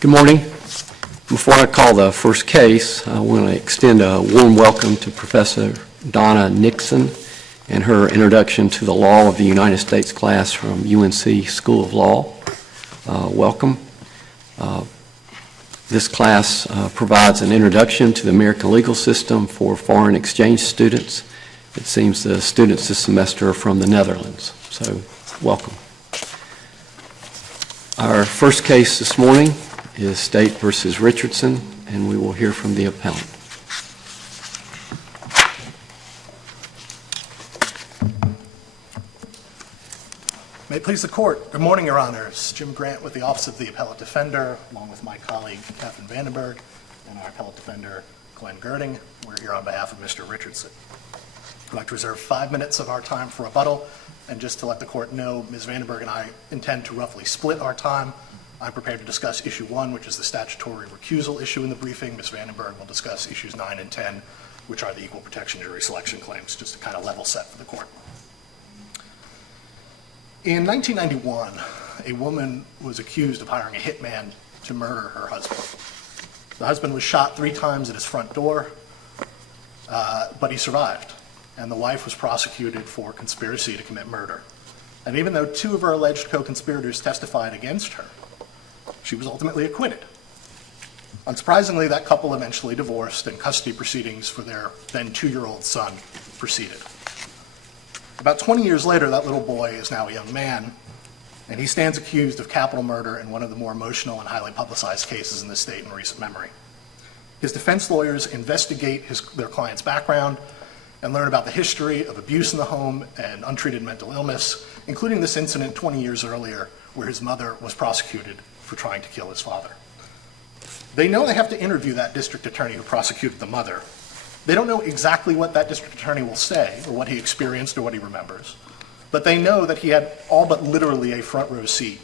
Good morning. Before I call the first case, I want to extend a warm welcome to Professor Donna Nixon and her Introduction to the Law of the United States class from UNC School of Law. Welcome. This class provides an introduction to the American legal system for foreign exchange students. It seems the students this semester are from the Netherlands, so welcome. Our first case this morning is State v. Richardson, and we will hear from the appellant. May it please the Court. Good morning, Your Honors. Jim Grant with the Office of the Appellate Defender, along with my colleague, Catherine Vandenberg, and our Appellate Defender, Glenn Girding. We're here on behalf of Mr. Richardson. I'd like to reserve 5 minutes of our time for rebuttal, and just to let the Court know, Ms. Vandenberg and I intend to roughly split our time. I'm prepared to discuss Issue 1, which is the statutory recusal issue in the briefing. Ms. Vandenberg will discuss Issues 9 and 10, which are the equal protection jury selection claims, just to kind of level set for the Court. In 1991, a woman was accused of hiring a hitman to murder her husband. The husband was shot 3 times at his front door, but he survived, and the wife was prosecuted for conspiracy to commit murder. And even though 2 of her alleged co-conspirators testified against her, she was ultimately acquitted. Unsurprisingly, that couple eventually divorced, and custody proceedings for their then 2-year-old son proceeded. About 20 years later, that little boy is now a young man, and he stands accused of capital murder in one of the more emotional and highly publicized cases in this state in recent memory. His defense lawyers investigate their client's background and learn about the history of abuse in the home and untreated mental illness, including this incident 20 years earlier where his mother was prosecuted for trying to kill his father. They know they have to interview that district attorney who prosecuted the mother. They don't know exactly what that district attorney will say or what he experienced or what he remembers, but they know that he had all but literally a front row seat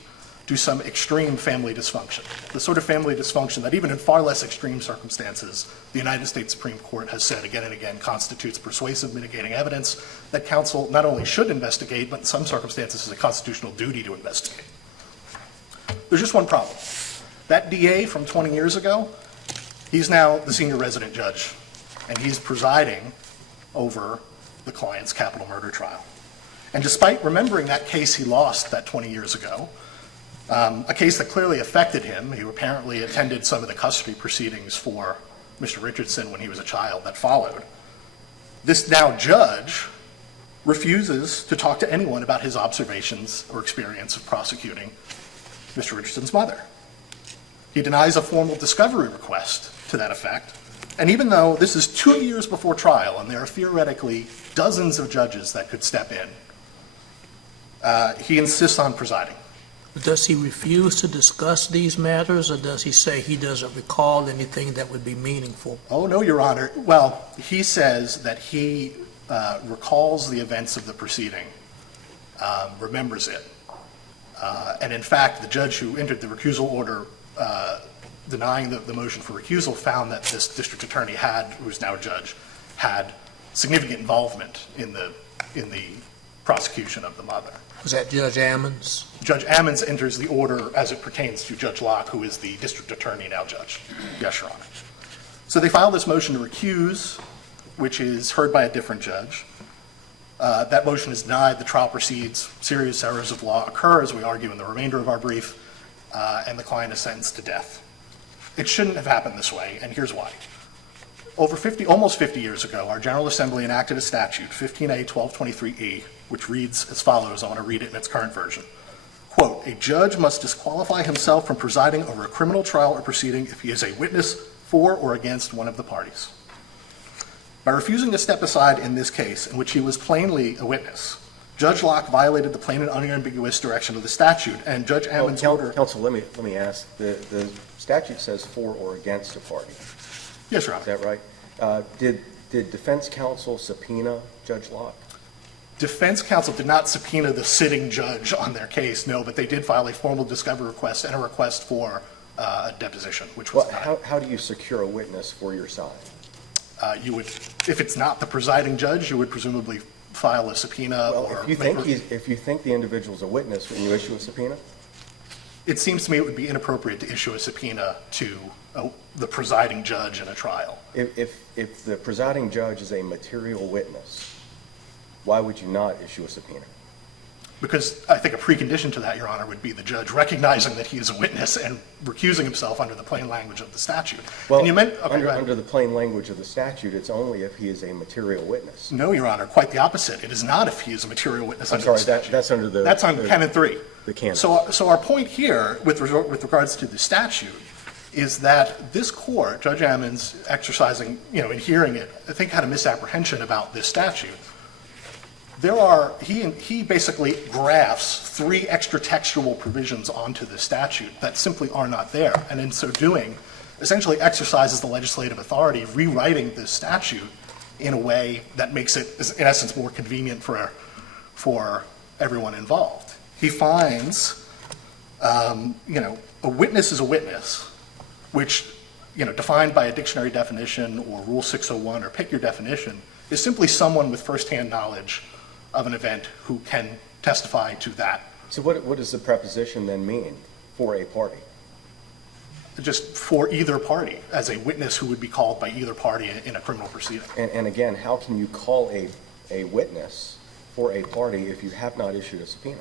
to some extreme family dysfunction, the sort of family dysfunction that even in far less extreme circumstances, the United States Supreme Court has said again and again constitutes persuasive mitigating evidence that counsel not only should investigate, but in some circumstances is a constitutional duty to investigate. There's just one problem. That DA from 20 years ago, he's now the senior resident judge, and he's presiding over the client's capital murder trial. And despite remembering that case he lost that 20 years ago, a case that clearly affected him, he apparently attended some of the custody proceedings for Mr. Richardson when he was a child that followed, this now judge refuses to talk to anyone about his observations or experience of prosecuting Mr. Richardson's mother. He denies a formal discovery request to that effect, and even though this is 2 years before trial and there are theoretically dozens of judges that could step in, he insists on presiding. Does he refuse to discuss these matters, or does he say he doesn't recall anything that would be meaningful? Oh, no, Your Honor. Well, he says that he recalls the events of the proceeding, remembers it. And in fact, the judge who entered the recusal order denying the motion for recusal found that this district attorney who's now a judge, had significant involvement in the prosecution of the mother. Was that Judge Ammons? Judge Ammons enters the order as it pertains to Judge Locke, who is the district attorney now judge. Yes, Your Honor. So they file this motion to recuse, which is heard by a different judge. That motion is denied. The trial proceeds. Serious errors of law occur, as we argue in the remainder of our brief, and the client is sentenced to death. It shouldn't have happened this way, and here's why. Almost 50 years ago, our General Assembly enacted a statute, 15A 1223E, which reads as follows. I want to read it in its current version. Quote, a judge must disqualify himself from presiding over a criminal trial or proceeding if he is a witness for or against one of the parties. By refusing to step aside in this case, in which he was plainly a witness, Judge Locke violated the plain and unambiguous direction of the statute, and Judge Ammons' order... Counsel, let me ask. The statute says for or against a party. Yes, Your Honor. Is that right? Did defense counsel subpoena Judge Locke? Defense counsel did not subpoena the sitting judge on their case, no, but they did file a formal discovery request and a request for a deposition, which was well, how do you secure a witness for your side? You would, if it's not the presiding judge, you would presumably file a subpoena. Well, or if you think the individual's a witness, wouldn't you issue a subpoena? it seems to me it would be inappropriate to issue a subpoena to the presiding judge in a trial. If the presiding judge is a material witness, why would you not issue a subpoena? Because I think a precondition to that, Your Honor, would be the judge recognizing that he is a witness and recusing himself under the plain language of the statute. Well, And you meant, okay, go ahead. under the plain language of the statute, it's only if he is a material witness. No, Your Honor, quite the opposite. It is not if he is a material witness I'm under the sorry, statute. that's under the... That's on canon 3. The canon. So our point here, with regards to the statute, is that this court, Judge Ammons, exercising, in hearing it, I think had a misapprehension about this statute. He basically grafts 3 extra textual provisions onto the statute that simply are not there, and in so doing, essentially exercises the legislative authority, rewriting this statute in a way that makes it, in essence, more convenient for everyone involved. He finds, a witness is a witness, which, defined by a dictionary definition or Rule 601 or pick your definition, is simply someone with firsthand knowledge of an event who can testify to that. So what does the preposition then mean, for a party? Just for either party, as a witness who would be called by either party in a criminal proceeding. And again, how can you call a witness for a party if you have not issued a subpoena?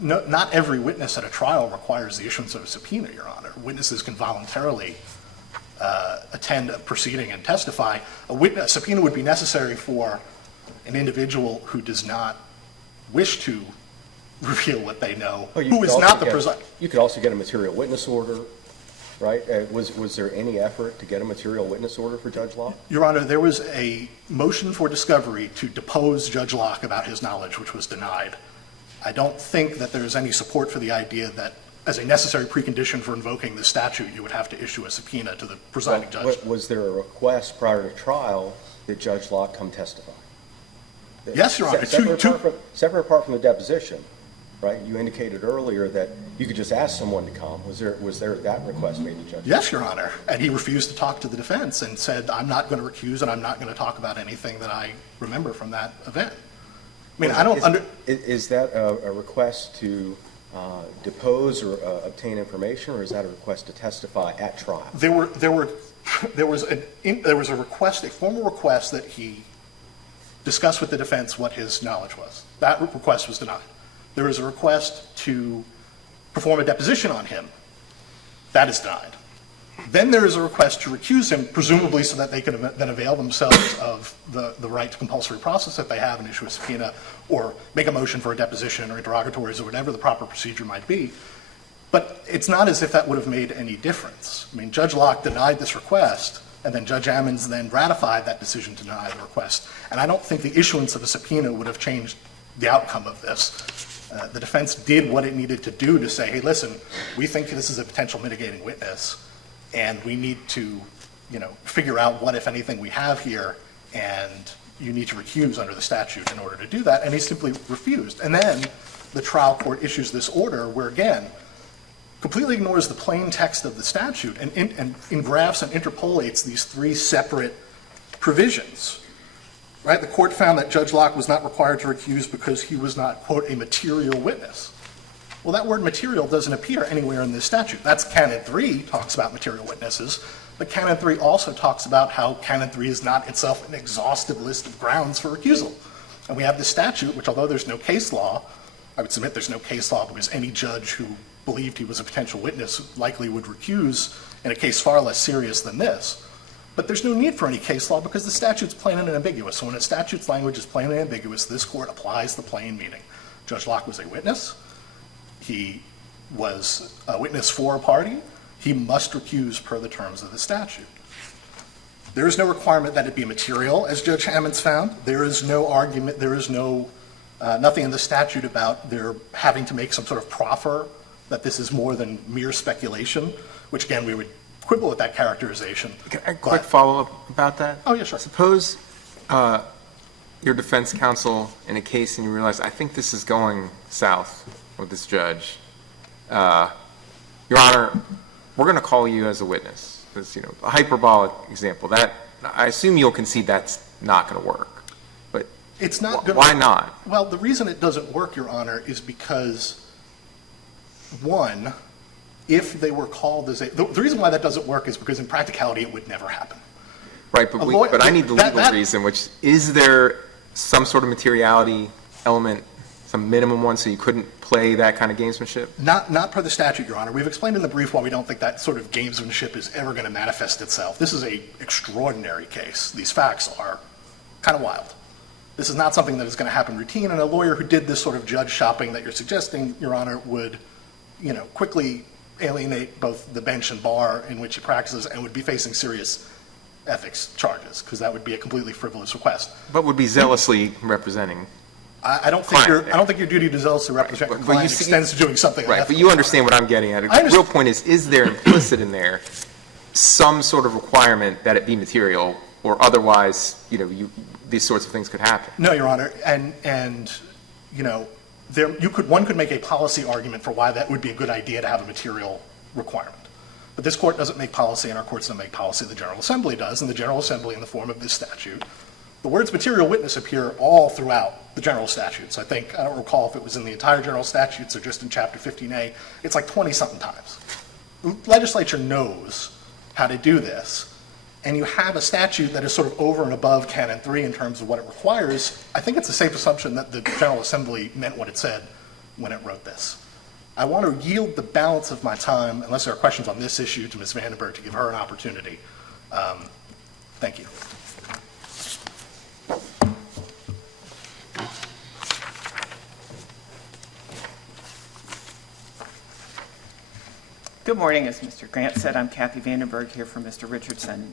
Not every witness at a trial requires the issuance of a subpoena, Your Honor. Witnesses can voluntarily attend a proceeding and testify. A subpoena would be necessary for an individual who does not wish to reveal what they know, who is not the presiding. You could also get a material witness order, right? Was there any effort to get a material witness order for Judge Locke? Your Honor, there was a motion for discovery to depose Judge Locke about his knowledge, which was denied. I don't think that there is any support for the idea that as a necessary precondition for invoking the statute, you would have to issue a subpoena to the presiding judge. Was there a request prior to trial that Judge Locke come testify? Yes, Your Honor. Separate apart from the deposition, right? You indicated earlier that you could just ask someone to come. Was there that request made to Judge Locke? Yes, Your Honor. And he refused to talk to the defense and said, I'm not going to recuse and I'm not going to talk about anything that I remember from that event. I mean, I don't Is that a request to depose or obtain information, or is that a request to testify at trial? There was a request, a formal request that he discuss with the defense what his knowledge was. That request was denied. There is a request to perform a deposition on him. That is denied. Then there is a request to recuse him, presumably so that they can then avail themselves of the right to compulsory process that they have and issue a subpoena or make a motion for a deposition or interrogatories or whatever the proper procedure might be. But it's not as if that would have made any difference. I mean, Judge Locke denied this request, and then Judge Ammons then ratified that decision to deny the request. And I don't think the issuance of a subpoena would have changed the outcome of this. The defense did what it needed to do to say, hey, listen, we think this is a potential mitigating witness, and we need to, figure out what, if anything, we have here, and you need to recuse under the statute in order to do that. And he simply refused. And then the trial court issues this order where, again, completely ignores the plain text of the statute and engrafts and interpolates these 3 separate provisions. Right? The court found that Judge Locke was not required to recuse because he was not, quote, a material witness. Well, that word material doesn't appear anywhere in this statute. That's Canon 3 talks about material witnesses, but Canon 3 also talks about how Canon 3 is not itself an exhaustive list of grounds for recusal. And we have this statute, which although there's no case law, I would submit there's no case law because any judge who believed he was a potential witness likely would recuse in a case far less serious than this. But there's no need for any case law because the statute's plain and ambiguous. So when a statute's language is plain and ambiguous, this court applies the plain meaning. Judge Locke was a witness. He was a witness for a party. He must recuse per the terms of the statute. There is no requirement that it be material, as Judge Ammons found. There is no argument, there is nothing in the statute about their having to make some sort of proffer that this is more than mere speculation, which again, we would quibble with that characterization. A quick follow-up about that? Oh, yeah, sure. Suppose your defense counsel in a case and you realize, I think this is going south with this judge. Your Honor, we're going to call you as a witness. This, a hyperbolic example. That I assume you'll concede that's not going to work. But It's not going to. Why not? Well, the reason it doesn't work, Your Honor, is because, one, if they were called as the reason why that doesn't work is because in practicality it would never happen. Right, but I need the legal that- reason, which, is there some sort of materiality element, some minimum one, so you couldn't play that kind of gamesmanship? Not per the statute, Your Honor. We've explained in the brief why we don't think that sort of gamesmanship is ever going to manifest itself. This is a extraordinary case. These facts are kind of wild. This is not something that is going to happen routine, and a lawyer who did this sort of judge shopping that you're suggesting, Your Honor, would, quickly alienate both the bench and bar in which he practices and would be facing serious ethics charges, because that would be a completely frivolous request. But would be zealously representing. I don't think Client, your duty to zealously represent your But you client see- extends to doing something Right, but unethical, you Your understand Honor. what I'm getting at. I The understand. real point is there implicit in there some sort of requirement that it be material, or otherwise, these sorts of things could happen? No, Your Honor, and one could make a policy argument for why that would be a good idea to have a material requirement. But this court doesn't make policy, and our courts don't make policy. The General Assembly does, and the General Assembly, in the form of this statute, the words material witness appear all throughout the general statutes. I don't recall if it was in the entire general statutes or just in Chapter 15A. It's like 20-something times. The legislature knows how to do this, and you have a statute that is sort of over and above Canon 3 in terms of what it requires. I think it's a safe assumption that the General Assembly meant what it said when it wrote this. I want to yield the balance of my time, unless there are questions on this issue, to Ms. Vandenberg to give her an opportunity. Thank you. Good morning. As Mr. Grant said, I'm Kathy Vandenberg here for Mr. Richardson.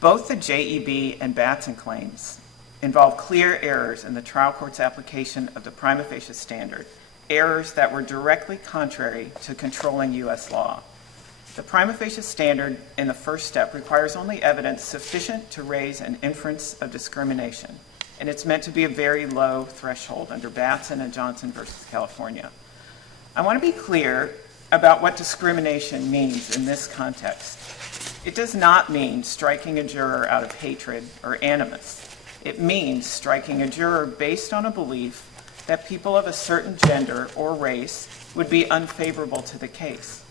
Both the JEB and Batson claims involve clear errors in the trial court's application of the prima facie standard, errors that were directly contrary to controlling U.S. law. The prima facie standard in the first step requires only evidence sufficient to raise an inference of discrimination, and it's meant to be a very low threshold under Batson and Johnson versus California. I want to be clear about what discrimination means in this context. It does not mean striking a juror out of hatred or animus. It means striking a juror based on a belief that people of a certain gender or race would be unfavorable to the case.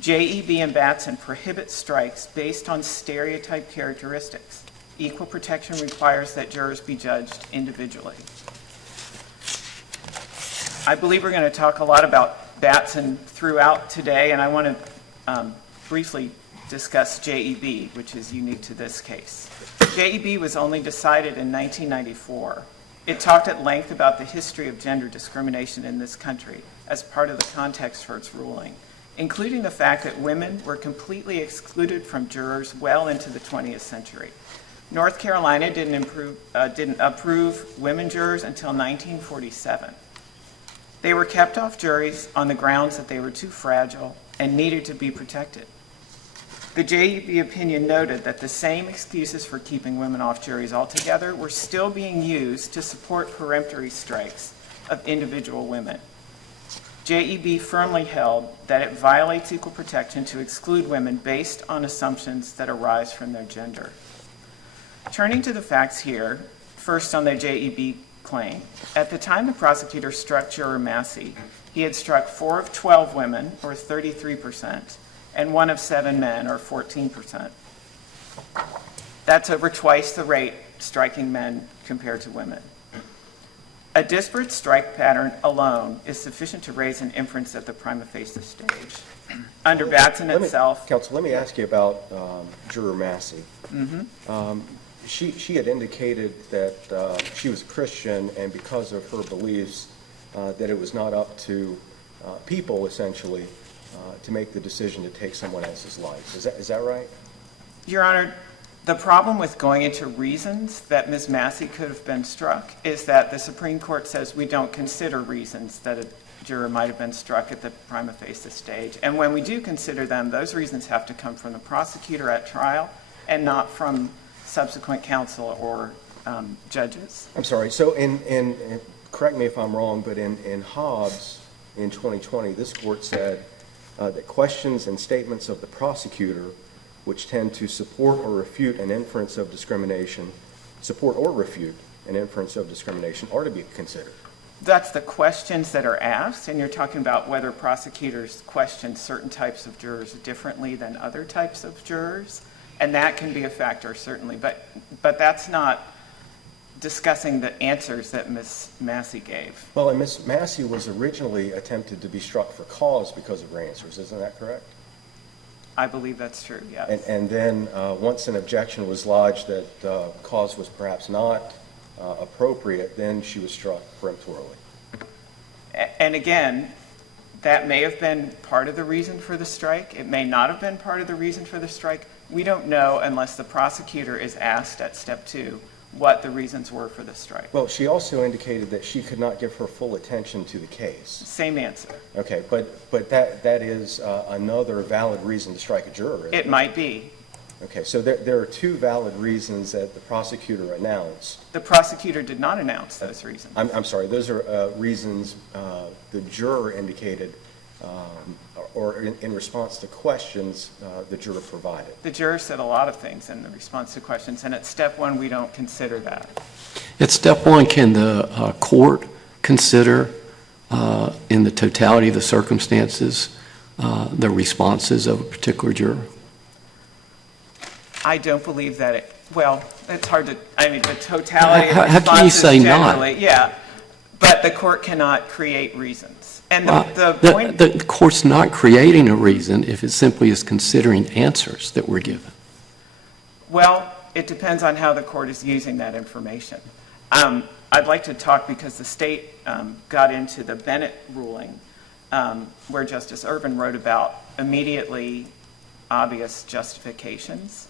JEB and Batson prohibit strikes based on stereotype characteristics. Equal protection requires that jurors be judged individually. I believe we're going to talk a lot about Batson throughout today, and I want to briefly discuss JEB, which is unique to this case. JEB was only decided in 1994. It talked at length about the history of gender discrimination in this country as part of the context for its ruling, including the fact that women were completely excluded from jurors well into the 20th century. North Carolina didn't approve women jurors until 1947. They were kept off juries on the grounds that they were too fragile and needed to be protected. The JEB opinion noted that the same excuses for keeping women off juries altogether were still being used to support peremptory strikes of individual women. JEB firmly held that it violates equal protection to exclude women based on assumptions that arise from their gender. Turning to the facts here, first on the JEB claim. At the time the prosecutor struck Juror Massey, he had struck 4 of 12 women, or 33%, and 1 of 7 men, or 14%. That's over twice the rate striking men compared to women. A disparate strike pattern alone is sufficient to raise an inference at the prima facie stage. Under Batson itself... Counsel, let me ask you about Juror Massey. She had indicated that she was a Christian, and because of her beliefs, that it was not up to people, essentially, to make the decision to take someone else's life. Is that right? Your Honor, the problem with going into reasons that Ms. Massey could have been struck is that the Supreme Court says we don't consider reasons that a juror might have been struck at the prima facie stage. And when we do consider them, those reasons have to come from the prosecutor at trial and not from subsequent counsel or judges. I'm sorry. So correct me if I'm wrong, but in Hobbs in 2020, this court said that questions and statements of the prosecutor which tend to support or refute an inference of discrimination, support or refute an inference of discrimination are to be considered. That's the questions that are asked, and you're talking about whether prosecutors question certain types of jurors differently than other types of jurors, and that can be a factor, certainly, but that's not discussing the answers that Ms. Massey gave. Well, and Ms. Massey was originally attempted to be struck for cause because of her answers, isn't that correct? I believe that's true, yes. And then once an objection was lodged that cause was perhaps not appropriate, then she was struck peremptorily. And again, that may have been part of the reason for the strike. It may not have been part of the reason for the strike. We don't know unless the prosecutor is asked at step 2 what the reasons were for the strike. Well, she also indicated that she could not give her full attention to the case. Same answer. Okay, but that is another valid reason to strike a juror, isn't it? It might be. Okay, so there are 2 valid reasons that the prosecutor announced. The prosecutor did not announce those reasons. I'm sorry, those are reasons the juror indicated, or in response to questions the juror provided. The juror said a lot of things in the response to questions, and at step 1, we don't consider that. At step 1, can the court consider, in the totality of the circumstances, the responses of a particular juror? I don't believe that well, it's hard to, the totality of How responses can you say not? generally, yeah, but the court cannot create reasons. And the point... The court's not creating a reason if it simply is considering answers that were given. Well, it depends on how the court is using that information. I'd like to talk, because the state got into the Bennett ruling, where Justice Ervin wrote about immediately obvious justifications.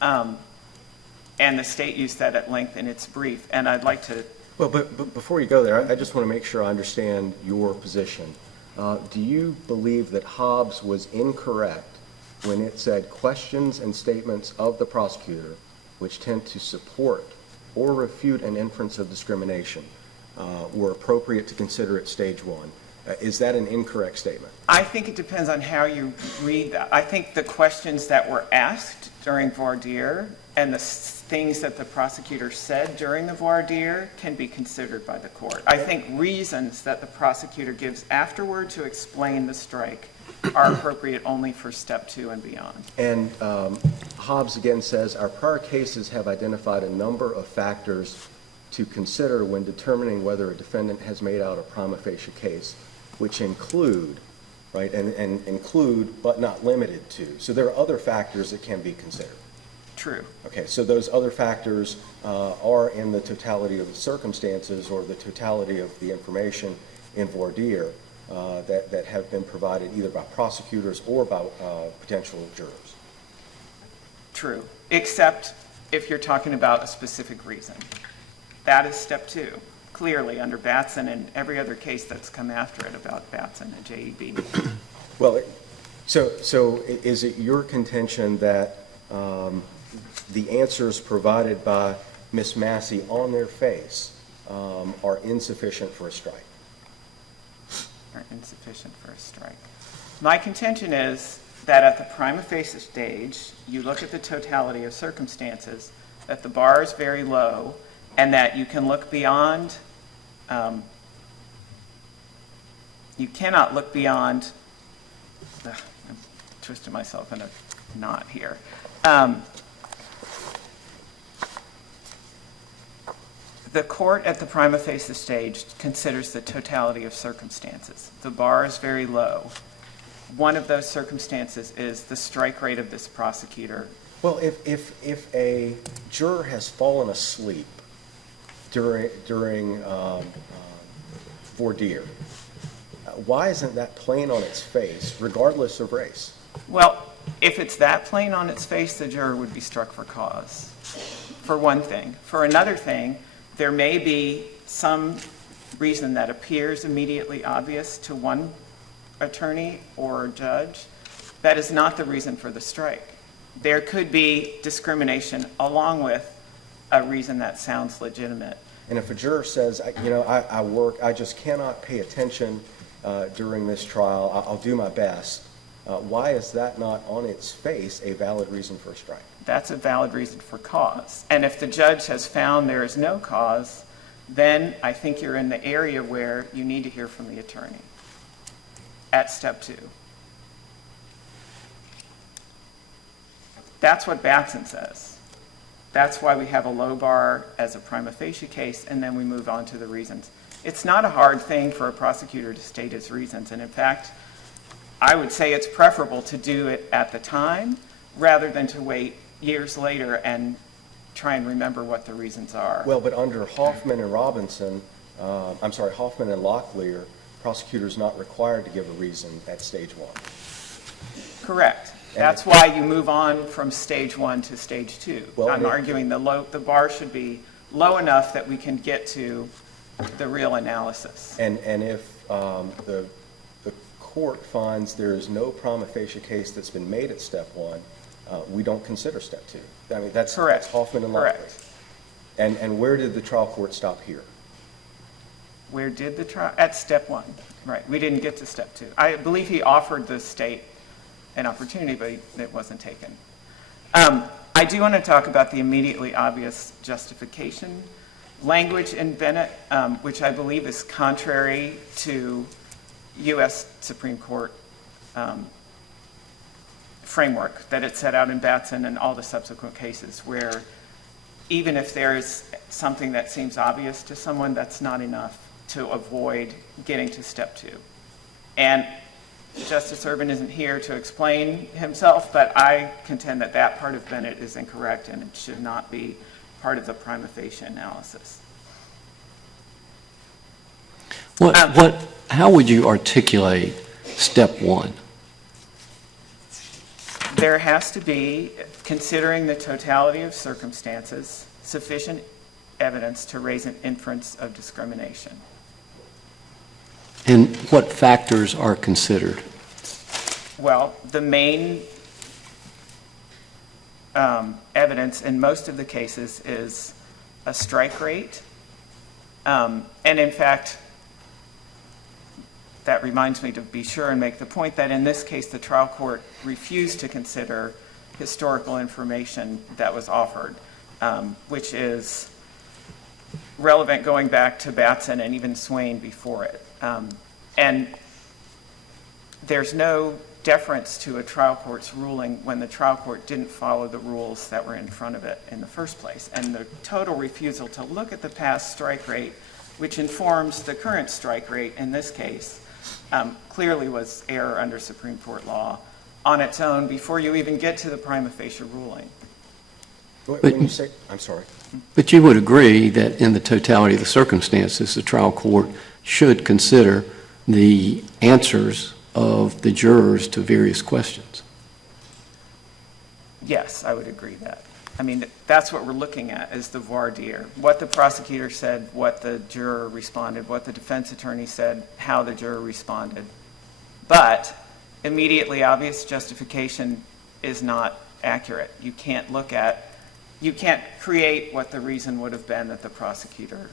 And the state used that at length in its brief, and I'd like to... Well, but before you go there, I just want to make sure I understand your position. Do you believe that Hobbs was incorrect when it said questions and statements of the prosecutor which tend to support or refute an inference of discrimination were appropriate to consider at stage 1? Is that an incorrect statement? I think it depends on how you read that. I think the questions that were asked during voir dire and the things that the prosecutor said during the voir dire can be considered by the court. I think reasons that the prosecutor gives afterward to explain the strike are appropriate only for step 2 and beyond. And Hobbs again says, our prior cases have identified a number of factors to consider when determining whether a defendant has made out a prima facie case, which include, right, and include but not limited to. So there are other factors that can be considered. True. Okay, so those other factors are in the totality of the circumstances or the totality of the information in voir dire that have been provided either by prosecutors or by potential jurors. True, except if you're talking about a specific reason. That is step 2, clearly under Batson and every other case that's come after it about Batson and JEB. Well, so is it your contention that the answers provided by Ms. Massey on their face are insufficient for a strike? Are insufficient for a strike. My contention is that at the prima facie stage, you look at the totality of circumstances, that the bar is very low, and that you can look beyond, you cannot look beyond, I'm twisting myself in a knot here. The court at the prima facie stage considers the totality of circumstances. The bar is very low. One of those circumstances is the strike rate of this prosecutor. Well, if a juror has fallen asleep during voir dire, why isn't that plain on its face, regardless of race? Well, if it's that plain on its face, the juror would be struck for cause, for one thing. For another thing, there may be some reason that appears immediately obvious to one attorney or judge. That is not the reason for the strike. There could be discrimination along with a reason that sounds legitimate. And if a juror says, I just cannot pay attention during this trial, I'll do my best, Why is that not on its face a valid reason for a strike? That's a valid reason for cause. And if the judge has found there is no cause, then I think you're in the area where you need to hear from the attorney at step 2. That's what Batson says. That's why we have a low bar as a prima facie case, and then we move on to the reasons. It's not a hard thing for a prosecutor to state his reasons, and in fact, I would say it's preferable to do it at the time rather than to wait years later and try and remember what the reasons are. Well, but under Hoffman and Hoffman and Locklear, prosecutors not required to give a reason at stage 1. Correct. That's why you move on from stage 1 to stage 2. Well, I'm arguing the bar should be low enough that we can get to the real analysis. And if the court finds there is no prima facie case that's been made at step 1, we don't consider step 2. I mean, that's Correct. Hoffman and Locklear. Correct. And where did the trial court stop here? Where did the trial? At step 1. Right. We didn't get to step 2. I believe he offered the state an opportunity, but it wasn't taken. I do want to talk about the immediately obvious justification language in Bennett, which I believe is contrary to U.S. Supreme Court framework that it set out in Batson and all the subsequent cases, where even if there is something that seems obvious to someone, that's not enough to avoid getting to step 2. And Justice Urban isn't here to explain himself, but I contend that that part of Bennett is incorrect and it should not be part of the prima facie analysis. How would you articulate step 1? There has to be, considering the totality of circumstances, sufficient evidence to raise an inference of discrimination. And what factors are considered? Well, the main evidence in most of the cases is a strike rate. And in fact, that reminds me to be sure and make the point that in this case, the trial court refused to consider historical information that was offered, which is relevant going back to Batson and even Swain before it. And there's no deference to a trial court's ruling when the trial court didn't follow the rules that were in front of it in the first place. And the total refusal to look at the past strike rate, which informs the current strike rate in this case, clearly was error under Supreme Court law on its own before you even get to the prima facie ruling. When you say, I'm sorry. But you would agree that in the totality of the circumstances, the trial court should consider the answers of the jurors to various questions. Yes, I would agree that. I mean, that's what we're looking at is the voir dire. What the prosecutor said, what the juror responded, what the defense attorney said, how the juror responded. But immediately obvious justification is not accurate. You can't create what the reason would have been that the prosecutor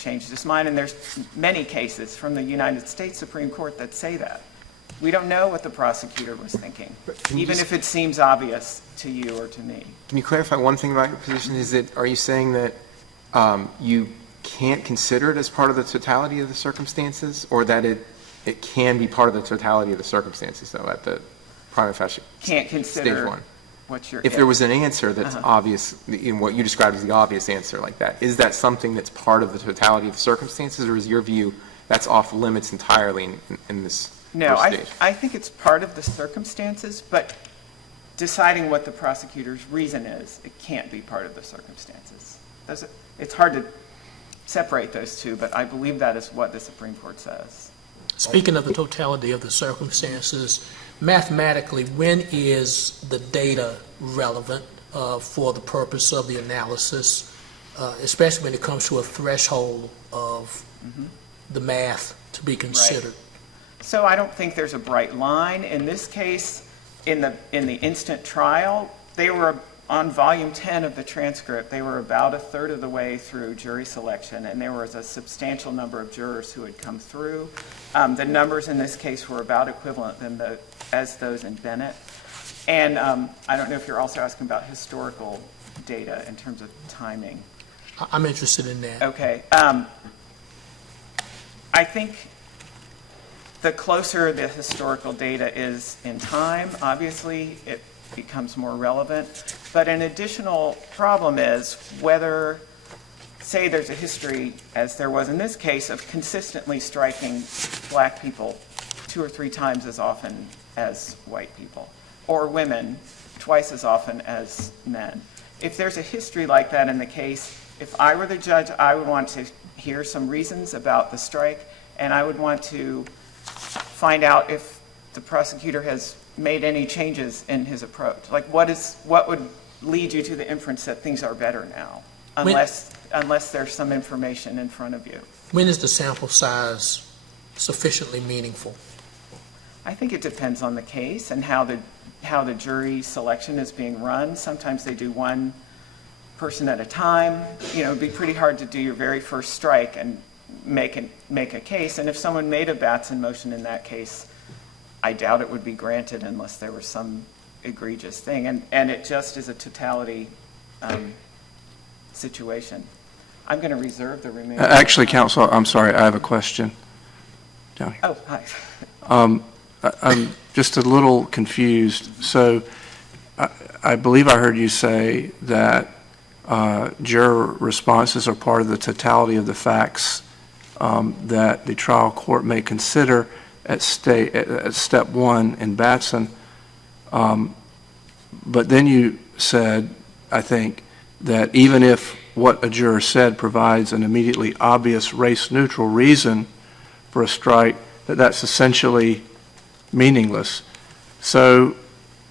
changed his mind. And there's many cases from the United States Supreme Court that say that. We don't know what the prosecutor was thinking, even if it seems obvious to you or to me. Can you clarify one thing about your position? Are you saying that you can't consider it as part of the totality of the circumstances, or that it can be part of the totality of the circumstances, though, at the prima facie Can't consider stage 1? what you're... If there was an answer that's obvious, in what you described as the obvious answer like that, is that something that's part of the totality of the circumstances, or is your view that's off limits entirely in this No, first stage? I think it's part of the circumstances, but deciding what the prosecutor's reason is, it can't be part of the circumstances. It's hard to separate those two, but I believe that is what the Supreme Court says. Speaking of the totality of the circumstances, mathematically, when is the data relevant for the purpose of the analysis, especially when it comes to a threshold of the math to be considered? So I don't think there's a bright line. In this case, in the instant trial, they were on volume 10 of the transcript, they were about a third of the way through jury selection, and there was a substantial number of jurors who had come through. The numbers in this case were about equivalent as those in Bennett. And I don't know if you're also asking about historical data in terms of timing. I'm interested in that. Okay. I think the closer the historical data is in time, obviously, it becomes more relevant. But an additional problem is whether, say there's a history, as there was in this case, of consistently striking black people 2 or 3 times as often as white people, or women twice as often as men. If there's a history like that in the case, if I were the judge, I would want to hear some reasons about the strike, and I would want to find out if the prosecutor has made any changes in his approach. Like, what would lead you to the inference that things are better now, unless there's some information in front of you? When is the sample size sufficiently meaningful? I think it depends on the case and how the jury selection is being run. Sometimes they do one person at a time. You know, it'd be pretty hard to do your very first strike and make a case. And if someone made a Batson motion in that case, I doubt it would be granted unless there was some egregious thing. And it just is a totality situation. I'm going to reserve the remaining. Actually, counsel, I'm sorry, I have a question. Down here. Oh, hi. I'm just a little confused. So I believe I heard you say that juror responses are part of the totality of the facts that the trial court may consider at step 1 in Batson. But then you said, I think, that even if what a juror said provides an immediately obvious race-neutral reason for a strike, that's essentially meaningless. So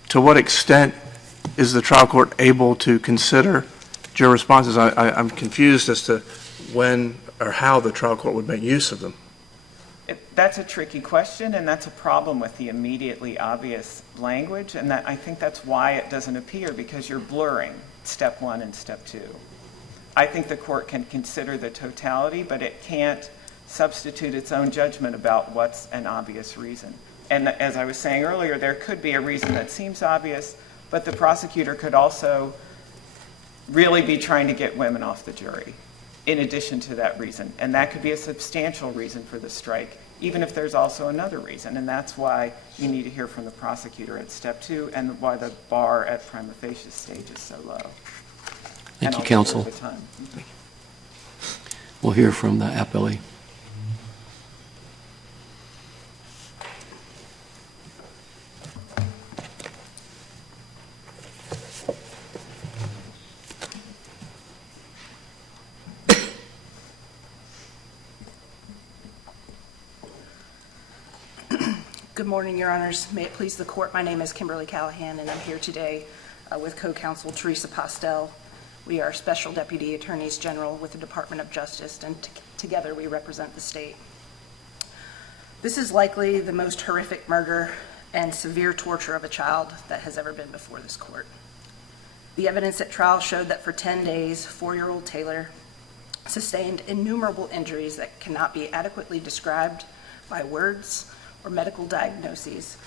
to what extent is the trial court able to consider juror responses? I'm confused as to when or how the trial court would make use of them. That's a tricky question, and that's a problem with the immediately obvious language, and I think that's why it doesn't appear, because you're blurring step 1 and step 2. I think the court can consider the totality, but it can't substitute its own judgment about what's an obvious reason. And as I was saying earlier, there could be a reason that seems obvious, but the prosecutor could also really be trying to get women off the jury in addition to that reason. And that could be a substantial reason for the strike, even if there's also another reason. And that's why you need to hear from the prosecutor at step 2 and why the bar at prima facie stage is so low. Thank you, counsel. We'll hear from the appellee. Good morning, Your Honors. May it please the court, my name is Kimberly Callahan, and I'm here today with co-counsel Teresa Postel. We are Special Deputy Attorneys General with the Department of Justice, and together we represent the state. This is likely the most horrific murder and severe torture of a child that has ever been before this court. The evidence at trial showed that for 10 days, 4-year-old Taylor sustained innumerable injuries that cannot be adequately described by words or medical diagnoses,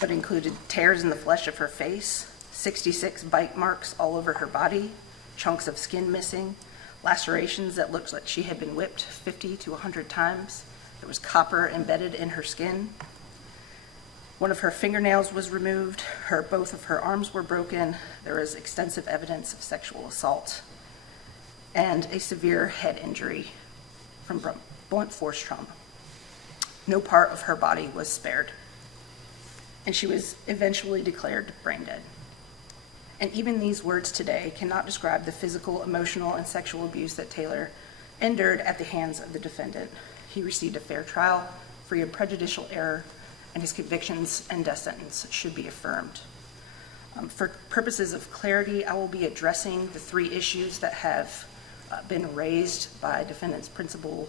but included tears in the flesh of her face, 66 bite marks all over her body, chunks of skin missing, lacerations that looked like she had been whipped 50 to 100 times. There was copper embedded in her skin. One of her fingernails was removed. Both of her arms were broken. There is extensive evidence of sexual assault and a severe head injury from blunt force trauma. No part of her body was spared, and she was eventually declared brain dead. And even these words today cannot describe the physical, emotional, and sexual abuse that Taylor endured at the hands of the defendant. He received a fair trial, free of prejudicial error, and his convictions and death sentence should be affirmed. For purposes of clarity, I will be addressing the 3 issues that have been raised by defendant's principal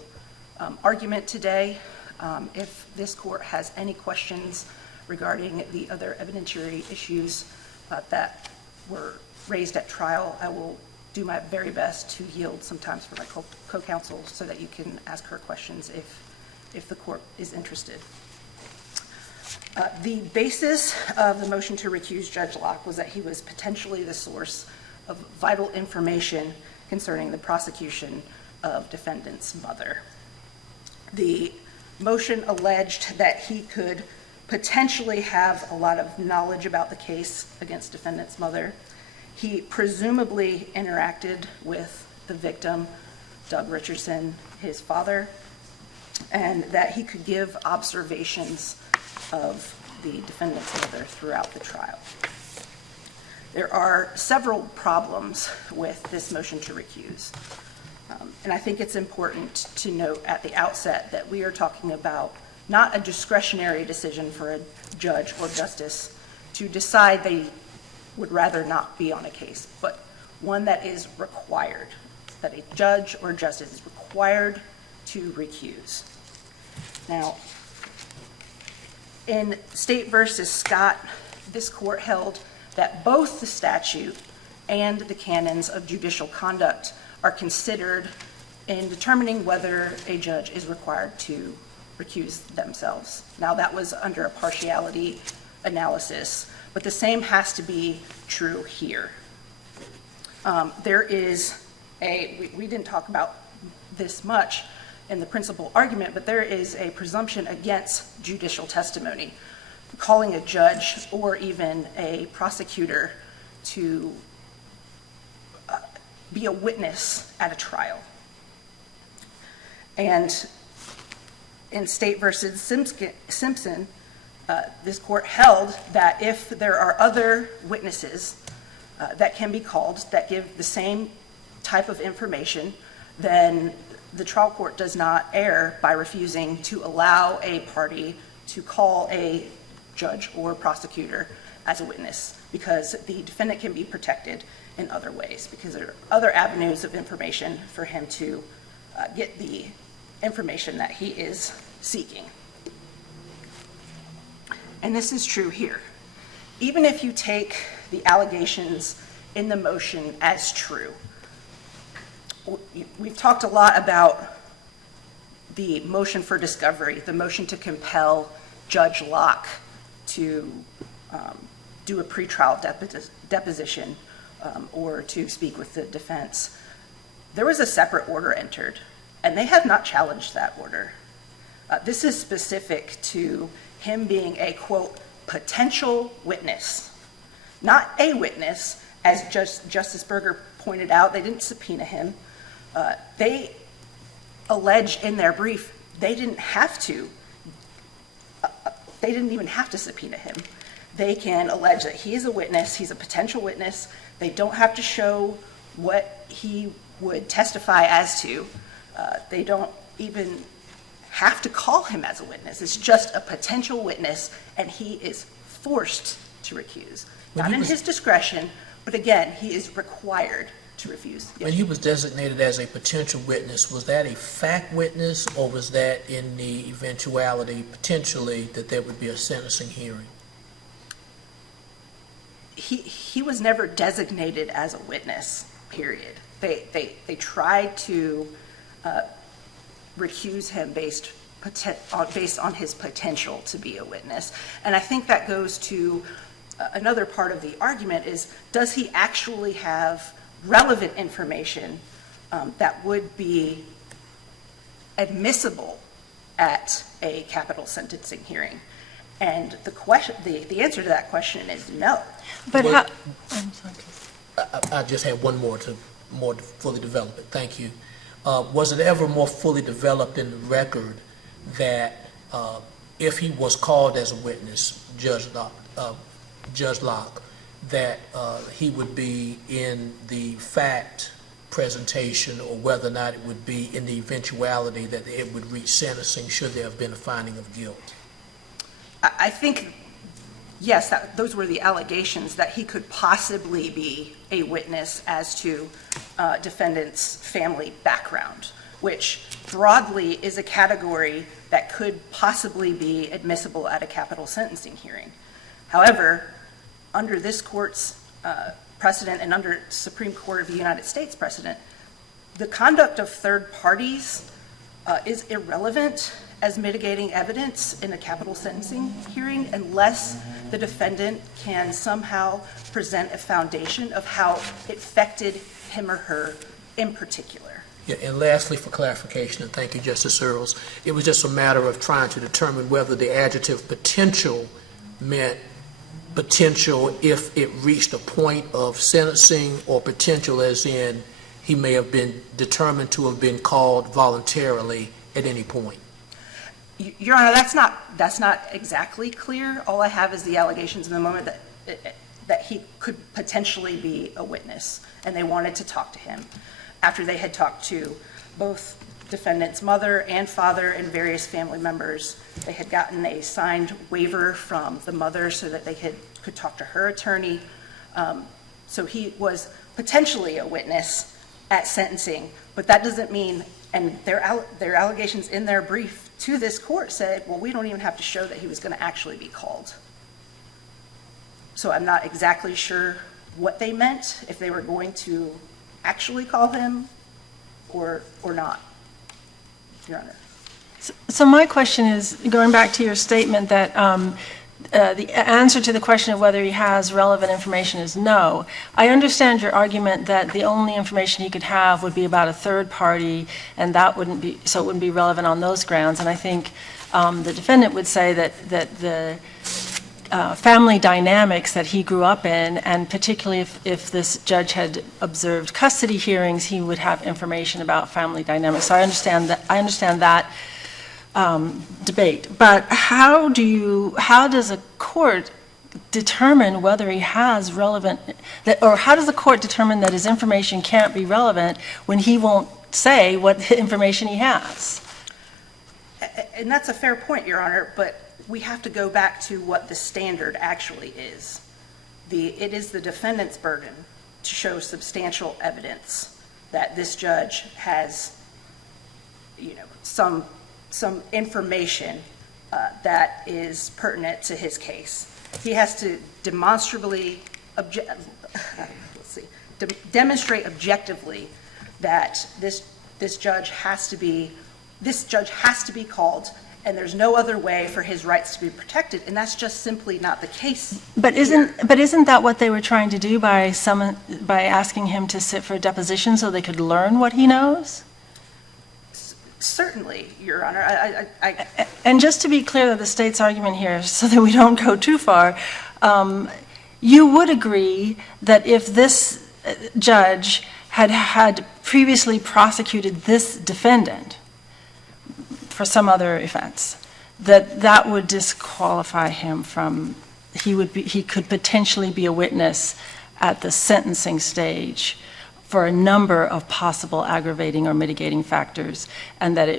argument today. If this court has any questions regarding the other evidentiary issues that were raised at trial. I will do my very best to yield sometimes for my co-counsel so that you can ask her questions if the court is interested. The basis of the motion to recuse Judge Locke was that he was potentially the source of vital information concerning the prosecution of defendant's mother. The motion alleged that he could potentially have a lot of knowledge about the case against defendant's mother. He presumably interacted with the victim, Doug Richardson, his father, and that he could give observations of the defendant's mother throughout the trial. There are several problems with this motion to recuse. And I think it's important to note at the outset that we are talking about not a discretionary decision for a judge or justice to decide they would rather not be on a case, but one that is required, that a judge or justice is required to recuse. Now, in State versus Scott, this court held that both the statute and the canons of judicial conduct are considered in determining whether a judge is required to recuse themselves. Now, that was under a partiality analysis, but the same has to be true here. There is we didn't talk about this much in the principal argument, but there is a presumption against judicial testimony, calling a judge or even a prosecutor to be a witness at a trial. And in State versus Simpson, this court held that if there are other witnesses that can be called that give the same type of information, then the trial court does not err by refusing to allow a party to call a judge or prosecutor as a witness, because the defendant can be protected in other ways, because there are other avenues of information for him to get the information that he is seeking. And this is true here. Even if you take the allegations in the motion as true, we've talked a lot about the motion for discovery, the motion to compel Judge Locke to do a pretrial deposition or to speak with the defense. There was a separate order entered, and they have not challenged that order. This is specific to him being a, quote, potential witness, not a witness, as Justice Berger pointed out. They didn't subpoena him. They allege in their brief they didn't have to. They didn't even have to subpoena him. They can allege that he is a witness, he's a potential witness. They don't have to show what he would testify as to. They don't even have to call him as a witness. It's just a potential witness, and he is forced to recuse. Not in his discretion, but again, he is required to refuse. Yes. When he was designated as a potential witness, was that a fact witness, or was that in the eventuality, potentially, that there would be a sentencing hearing? He was never designated as a witness, period. They tried to recuse him based on his potential to be a witness. And I think that goes to another part of the argument is, does he actually have relevant information that would be admissible at a capital sentencing hearing? And the answer to that question is no. But Well, how, I'm sorry. I just had one more to fully develop it. Thank you. Was it ever more fully developed in the record that if he was called as a witness, Judge Locke, that he would be in the fact presentation, or whether or not it would be in the eventuality that it would reach sentencing should there have been a finding of guilt? I think, yes, those were the allegations, that he could possibly be a witness as to defendant's family background, which broadly is a category that could possibly be admissible at a capital sentencing hearing. However, under this court's precedent and under Supreme Court of the United States precedent, the conduct of third parties is irrelevant as mitigating evidence in a capital sentencing hearing unless the defendant can somehow present a foundation of how it affected him or her in particular. Yeah, and lastly, for clarification, and thank you, Justice Earls, it was just a matter of trying to determine whether the adjective potential meant potential if it reached a point of sentencing, or potential as in he may have been determined to have been called voluntarily at any point. Your Honor, that's not exactly clear. All I have is the allegations in the moment that he could potentially be a witness, and they wanted to talk to him after they had talked to both defendant's mother and father and various family members. They had gotten a signed waiver from the mother so that they could talk to her attorney. So he was potentially a witness at sentencing, but that doesn't mean, and their allegations in their brief to this court said, well, we don't even have to show that he was going to actually be called. So I'm not exactly sure what they meant, if they were going to actually call him or not, Your Honor. So my question is, going back to your statement that the answer to the question of whether he has relevant information is no. I understand your argument that the only information he could have would be about a third party, and that wouldn't be, so it wouldn't be relevant on those grounds. And I think the defendant would say that the family dynamics that he grew up in, and particularly if this judge had observed custody hearings, he would have information about family dynamics. So I understand that debate. But how does a court determine whether he has relevant, or how does the court determine that his information can't be relevant when he won't say what information he has? And that's a fair point, Your Honor, but we have to go back to what the standard actually is. It is the defendant's burden to show substantial evidence that this judge has, some information that is pertinent to his case. He has to demonstrably demonstrate objectively that this judge has to be called, and there's no other way for his rights to be protected, and that's just simply not the case. But isn't that what they were trying to do by asking him to sit for a deposition so they could learn what he knows? Certainly, Your Honor. And just to be clear of the state's argument here, so that we don't go too far, you would agree that if this judge had previously prosecuted this defendant for some other offense, that would disqualify him from, he could potentially be a witness at the sentencing stage for a number of possible aggravating or mitigating factors, and that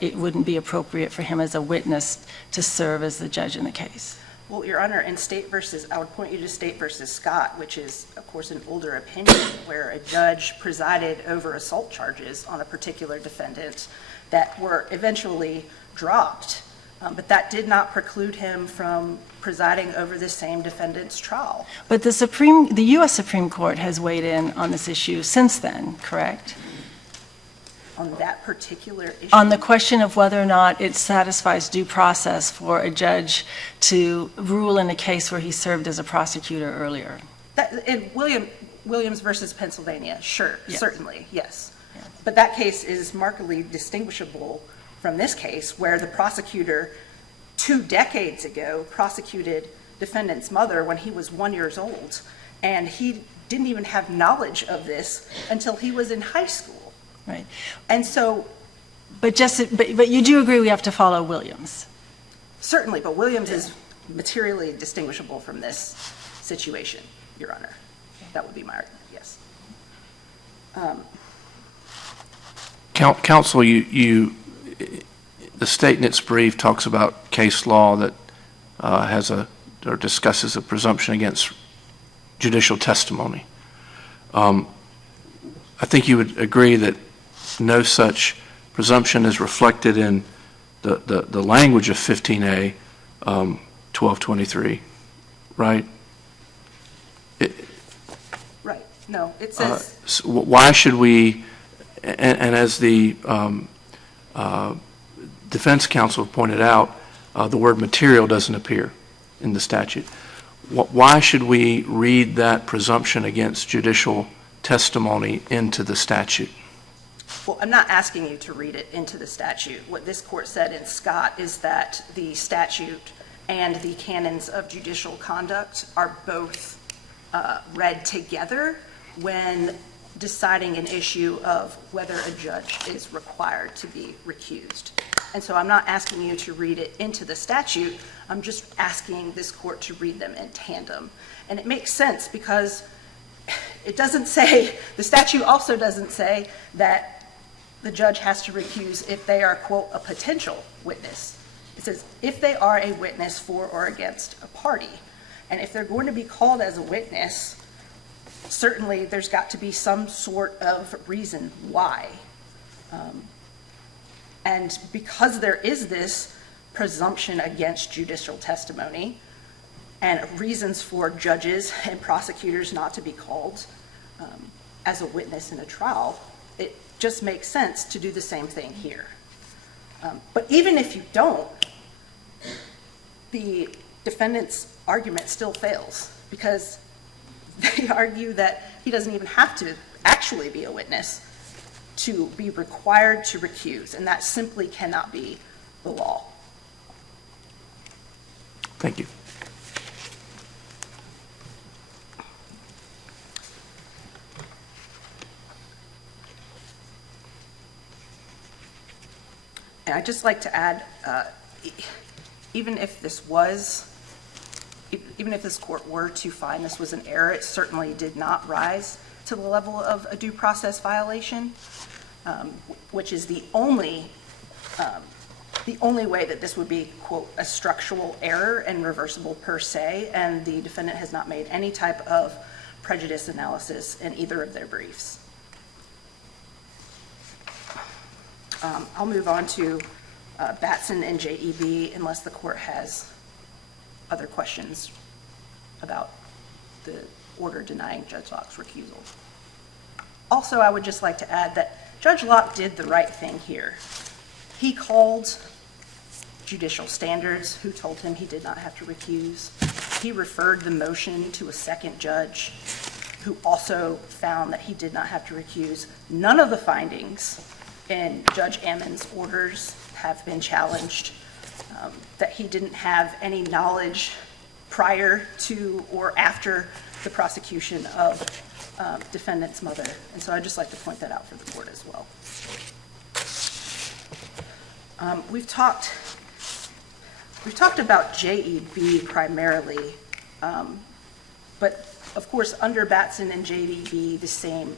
it wouldn't be appropriate for him as a witness to serve as the judge in the case. Well, Your Honor, in I would point you to State versus Scott, which is, of course, an older opinion where a judge presided over assault charges on a particular defendant that were eventually dropped, but that did not preclude him from presiding over the same defendant's trial. But the U.S. Supreme Court has weighed in on this issue since then, correct? On that particular issue? On the question of whether or not it satisfies due process for a judge to rule in a case where he served as a prosecutor earlier. In Williams versus Pennsylvania, sure, Yes. Certainly, yes. But that case is markedly distinguishable from this case, where the prosecutor 2 decades ago prosecuted defendant's mother when he was 1 year old, and he didn't even have knowledge of this until he was in high school. Right. And so, But you do agree we have to follow Williams? certainly, but Williams is materially distinguishable from this situation, Your Honor. That would be my argument, yes. Counsel, the state in its brief talks about case law that or discusses a presumption against judicial testimony. I think you would agree that no such presumption is reflected in the language of 15A 1223, right? Right. No, it says, Why should we, and as the defense counsel pointed out, the word material doesn't appear in the statute. Why should we read that presumption against judicial testimony into the statute? well, I'm not asking you to read it into the statute. What this court said in Scott is that the statute and the canons of judicial conduct are both read together when deciding an issue of whether a judge is required to be recused. And so I'm not asking you to read it into the statute, I'm just asking this court to read them in tandem. And it makes sense because it doesn't say, the statute also doesn't say that the judge has to recuse if they are, quote, a potential witness. It says if they are a witness for or against a party. And if they're going to be called as a witness, certainly there's got to be some sort of reason why. And because there is this presumption against judicial testimony and reasons for judges and prosecutors not to be called as a witness in a trial, it just makes sense to do the same thing here. But even if you don't, the defendant's argument still fails because they argue that he doesn't even have to actually be a witness to be required to recuse, and that simply cannot be the law. Thank you. And I'd just like to add, even if this court were to find this was an error, it certainly did not rise to the level of a due process violation, which is the only way that this would be, quote, a structural error and reversible per se, and the defendant has not made any type of prejudice analysis in either of their briefs. I'll move on to Batson and JEB unless the court has other questions about the order denying Judge Locke's recusal. Also, I would just like to add that Judge Locke did the right thing here. He called judicial standards who told him he did not have to recuse. He referred the motion to a second judge who also found that he did not have to recuse. None of the findings in Judge Ammon's orders have been challenged, that he didn't have any knowledge prior to or after the prosecution of defendant's mother. And so I'd just like to point that out for the court as well. We've talked about JEB primarily, but of course under Batson and JEB, the same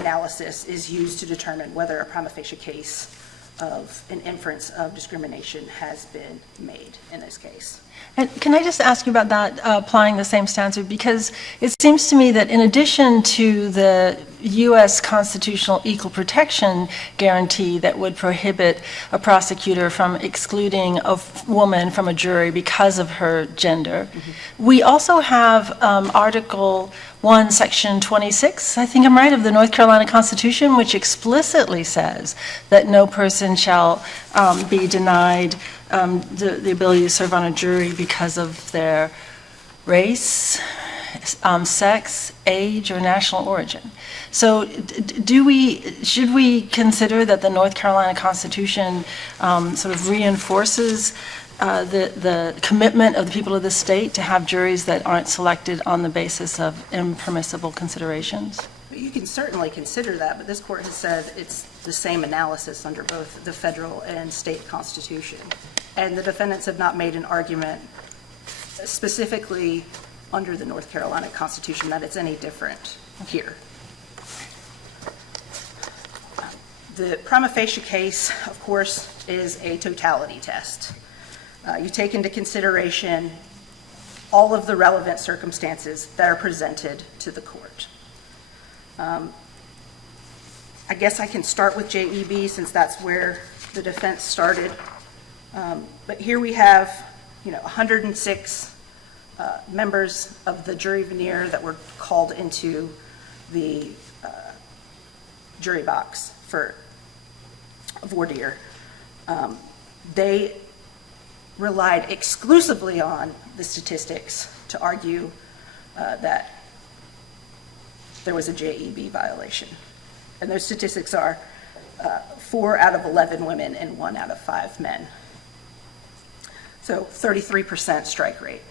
analysis is used to determine whether a prima facie case of an inference of discrimination has been made in this case. And can I just ask you about that, applying the same standard? Because it seems to me that in addition to the U.S. constitutional equal protection guarantee that would prohibit a prosecutor from excluding a woman from a jury because of her gender, we also have Article 1, Section 26, I think I'm right, of the North Carolina Constitution, which explicitly says that no person shall be denied the ability to serve on a jury because of their race, sex, age, or national origin. So should we consider that the North Carolina Constitution sort of reinforces the commitment of the people of the state to have juries that aren't selected on the basis of impermissible considerations? You can certainly consider that, but this court has said it's the same analysis under both the federal and state constitution. And the defendants have not made an argument specifically under the North Carolina Constitution that it's any different here. The prima facie case, of course, is a totality test. You take into consideration all of the relevant circumstances that are presented to the court. I guess I can start with JEB since that's where the defense started. But here we have, 106 members of the jury veneer that were called into the jury box for voir dire, they relied exclusively on the statistics to argue that there was a JEB violation. And those statistics are 4 out of 11 women and 1 out of 5 men. So 33% strike rate.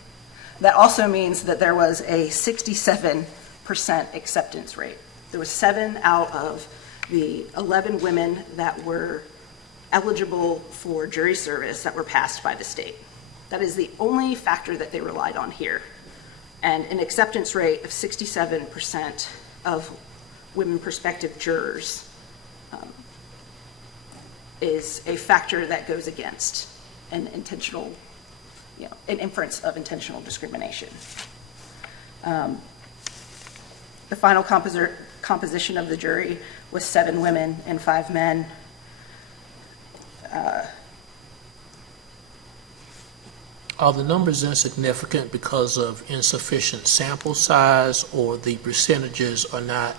That also means that there was a 67% acceptance rate. There was 7 out of the 11 women that were eligible for jury service that were passed by the state. That is the only factor that they relied on here. And an acceptance rate of 67% of women prospective jurors is a factor that goes against an intentional, an inference of intentional discrimination. The final composition of the jury was 7 women and 5 men. Are the numbers insignificant because of insufficient sample size, or the percentages are not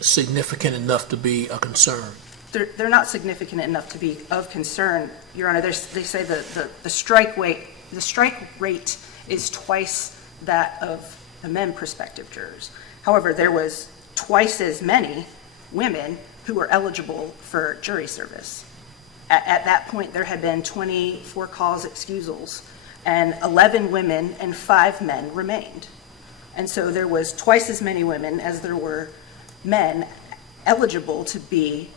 significant enough to be a concern? They're not significant enough to be of concern, Your Honor. They say the strike rate is twice that of the men prospective jurors. However, there was twice as many women who were eligible for jury service. At that point, there had been 24 cause excusals, and 11 women and 5 men remained. And so there was twice as many women as there were men eligible to be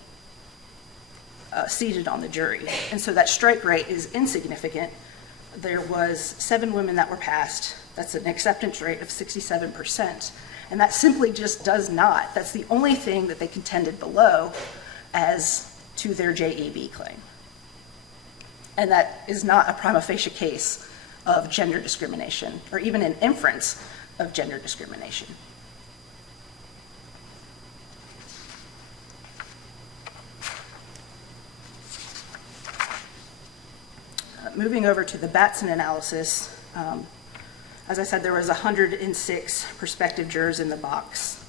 seated on the jury. And so that strike rate is insignificant. There was 7 women that were passed. That's an acceptance rate of 67%. And that simply just does not. That's the only thing that they contended below as to their JEB claim. And that is not a prima facie case of gender discrimination, or even an inference of gender discrimination. Moving over to the Batson analysis, as I said, there was 106 prospective jurors in the box.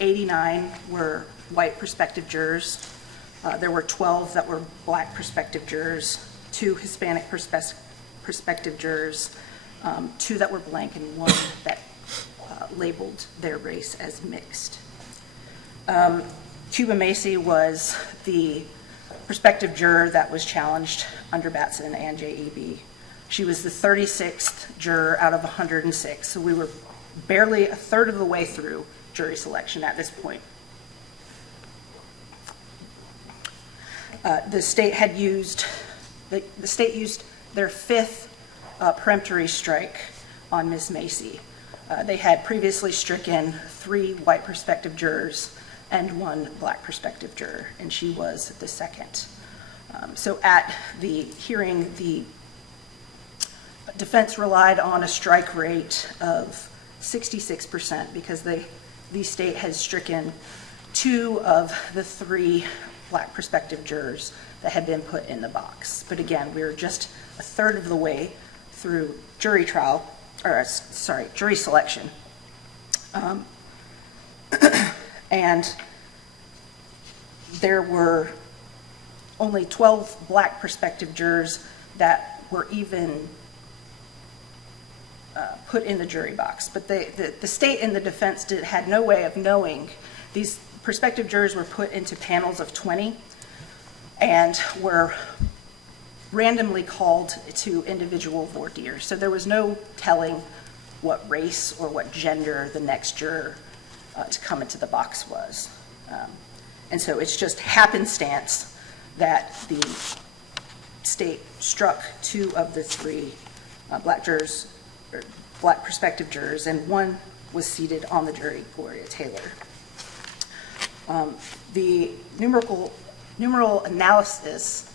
89 were white prospective jurors. There were 12 that were black prospective jurors, 2 Hispanic prospective jurors, 2 that were blank, and 1 that labeled their race as mixed. Cuba Macy was the prospective juror that was challenged under Batson and JEB. She was the 36th juror out of 106, so we were barely a third of the way through jury selection at this point. The state used their 5th peremptory strike on Ms. Macy. They had previously stricken 3 white prospective jurors and 1 black prospective juror, and she was the 2nd. So at the hearing, the defense relied on a strike rate of 66% because the state had stricken 2 of the 3 black prospective jurors that had been put in the box. But again, we were just a third of the way through jury selection. And there were only 12 black prospective jurors that were even put in the jury box. But the state and the defense had no way of knowing. These prospective jurors were put into panels of 20 and were randomly called to individual voir dire. So there was no telling what race or what gender the next juror to come into the box was. And so it's just happenstance that the state struck 2 of the 3 black jurors, or black prospective jurors, and 1 was seated on the jury, Gloria Taylor. The numerical analysis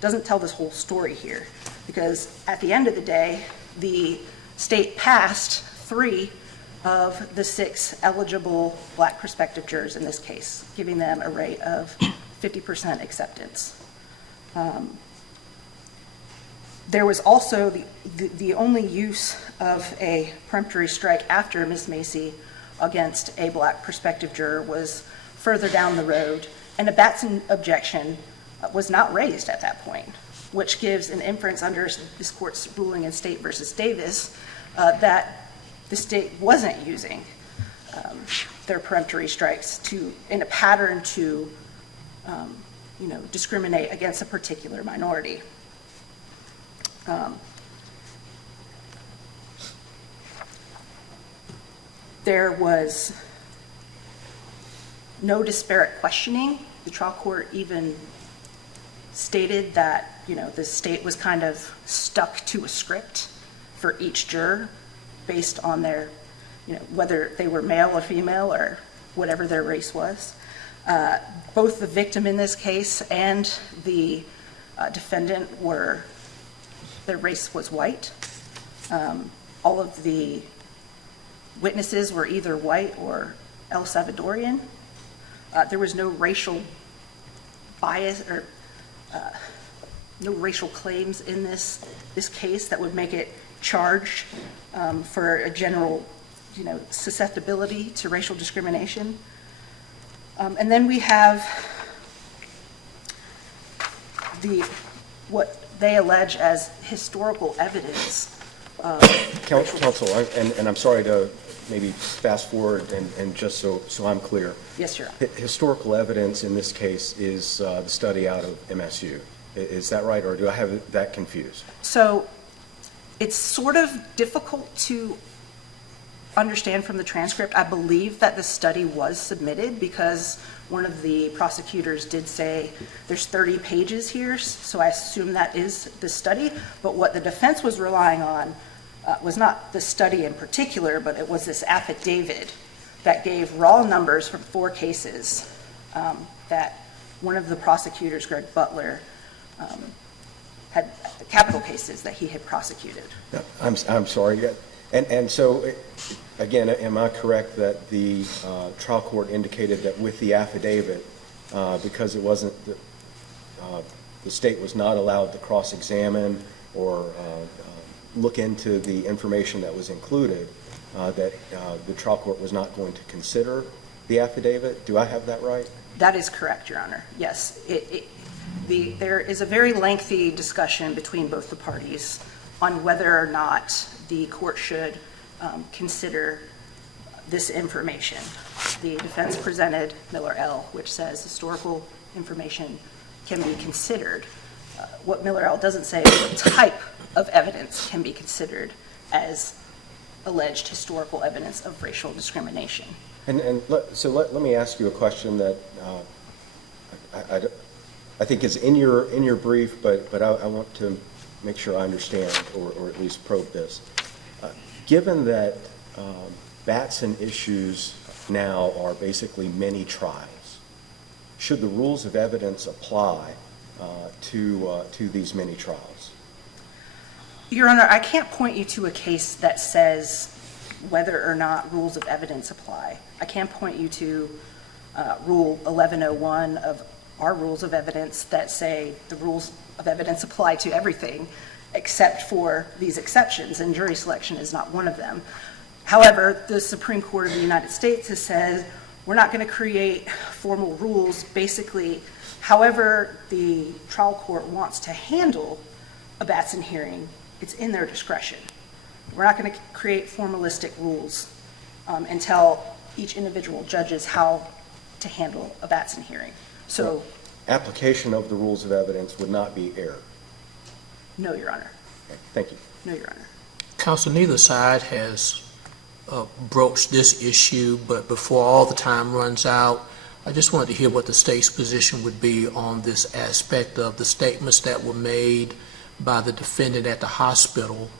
doesn't tell this whole story here, because at the end of the day, the state passed 3 of the 6 eligible black prospective jurors in this case, giving them a rate of 50% acceptance. There was also the only use of a peremptory strike after Ms. Macy against a black prospective juror was further down the road, and a Batson objection was not raised at that point, which gives an inference under this court's ruling in State versus Davis that the state wasn't using their peremptory strikes in a pattern to discriminate against a particular minority. There was no disparate questioning. The trial court even stated that, the state was kind of stuck to a script for each juror based on their, whether they were male or female or whatever their race was. Both the victim in this case and the defendant their race was white. All of the witnesses were either white or El Salvadorian. There was no racial bias or no racial claims in this case that would make it charged for a general, susceptibility to racial discrimination. And then we have what they allege as historical evidence. Counsel, and I'm sorry to maybe fast forward and just so I'm clear. Yes, Your Honor. Historical evidence in this case is the study out of MSU. Is that right, or do I have that confused? So it's sort of difficult to understand from the transcript. I believe that the study was submitted because one of the prosecutors did say there's 30 pages here, so I assume that is the study. But what the defense was relying on was not the study in particular, but it was this affidavit that gave raw numbers from 4 cases that one of the prosecutors, Greg Butler, had capital cases that he had prosecuted. I'm sorry. And so, again, am I correct that the trial court indicated that with the affidavit, because it wasn't, the state was not allowed to cross-examine or look into the information that was included, that the trial court was not going to consider the affidavit? Do I have that right? That is correct, Your Honor. Yes. There is a very lengthy discussion between both the parties on whether or not the court should consider this information. The defense presented Miller L., which says historical information can be considered. What Miller L. doesn't say is what type of evidence can be considered as alleged historical evidence of racial discrimination. So let me ask you a question that I think is in your brief, but I want to make sure I understand or at least probe this. Given that Batson issues now are basically many trials, should the rules of evidence apply to these many trials? Your Honor, I can't point you to a case that says whether or not rules of evidence apply. I can point you to Rule 1101 of our rules of evidence that say the rules of evidence apply to everything except for these exceptions, and jury selection is not one of them. However, the Supreme Court of the United States has said we're not going to create formal rules. Basically, however the trial court wants to handle a Batson hearing, it's in their discretion. We're not going to create formalistic rules and each individual judges how to handle a Batson hearing. So, application of the rules of evidence would not be error. No, Your Honor. Okay, thank you. No, Your Honor. Counsel, neither side has broached this issue, but before all the time runs out, I just wanted to hear what the state's position would be on this aspect of the statements that were made by the defendant at the hospital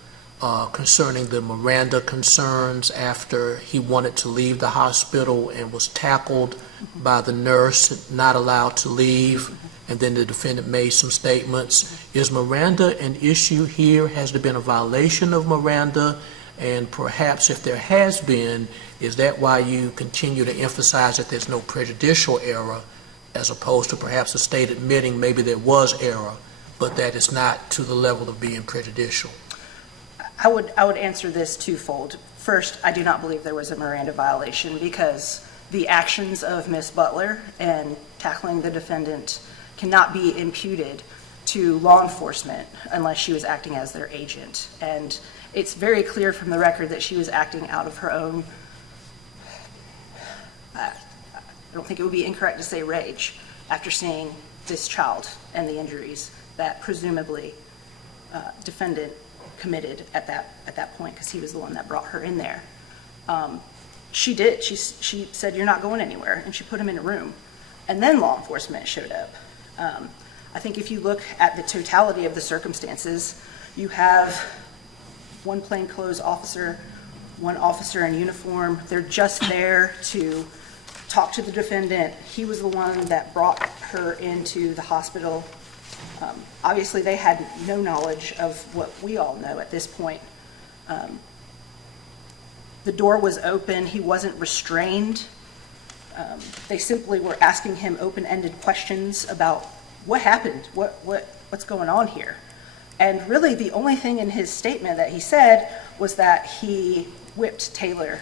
concerning the Miranda concerns after he wanted to leave the hospital and was tackled by the nurse, not allowed to leave, and then the defendant made some statements. Is Miranda an issue here? Has there been a violation of Miranda? And perhaps if there has been, is that why you continue to emphasize that there's no prejudicial error as opposed to perhaps the state admitting maybe there was error but that it's not to the level of being prejudicial? I would answer this twofold. First, I do not believe there was a Miranda violation because the actions of Ms. Butler and tackling the defendant cannot be imputed to law enforcement unless she was acting as their agent. And it's very clear from the record that she was acting out of her own, I don't think it would be incorrect to say rage, after seeing this child and the injuries that presumably defendant committed at that point, because he was the one that brought her in there. She did. She said, "You're not going anywhere," and she put him in a room. And then law enforcement showed up. I think if you look at the totality of the circumstances, you have one plainclothes officer, one officer in uniform. They're just there to talk to the defendant. He was the one that brought her into the hospital. Obviously, they had no knowledge of what we all know at this point. The door was open. He wasn't restrained. They simply were asking him open-ended questions about what happened, what's going on here. And really, the only thing in his statement that he said was that he whipped Taylor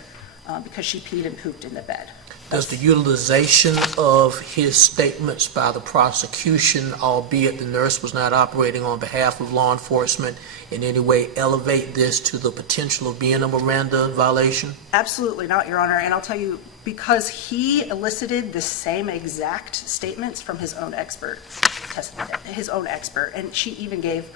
because she peed and pooped in the bed. Does the utilization of his statements by the prosecution, albeit the nurse was not operating on behalf of law enforcement, in any way elevate this to the potential of being a Miranda violation? Absolutely not, Your Honor. And I'll tell you, because he elicited the same exact statements from his own expert, and she even gave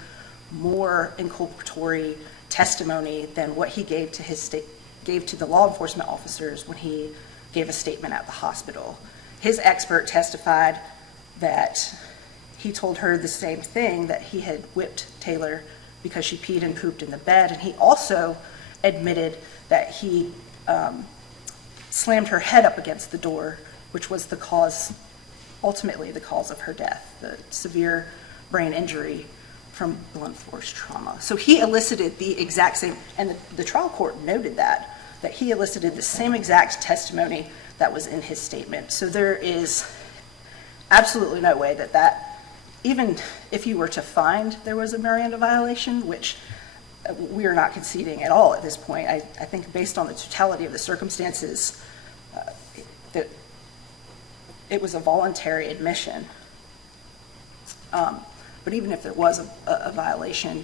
more inculpatory testimony than what he gave to the law enforcement officers when he gave a statement at the hospital. His expert testified that he told her the same thing, that he had whipped Taylor because she peed and pooped in the bed, and he also admitted that he slammed her head up against the door, which was ultimately the cause of her death, the severe brain injury from blunt force trauma. So he elicited the exact same, and the trial court noted that he elicited the same exact testimony that was in his statement. So there is absolutely no way that even if you were to find there was a Miranda violation, which we are not conceding at all at this point, I think based on the totality of the circumstances, that it was a voluntary admission. But even if there was a violation,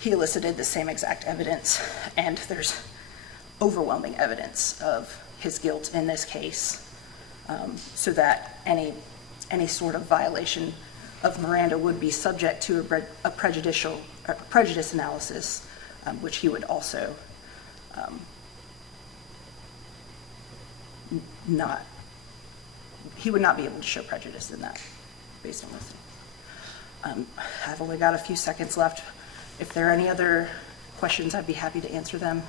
he elicited the same exact evidence, and there's overwhelming evidence of his guilt in this case, so that any sort of violation of Miranda would be subject to a prejudice analysis, which he would also not be able to show prejudice in that, based on this. I've only got a few seconds left. If there are any other questions, I'd be happy to answer them.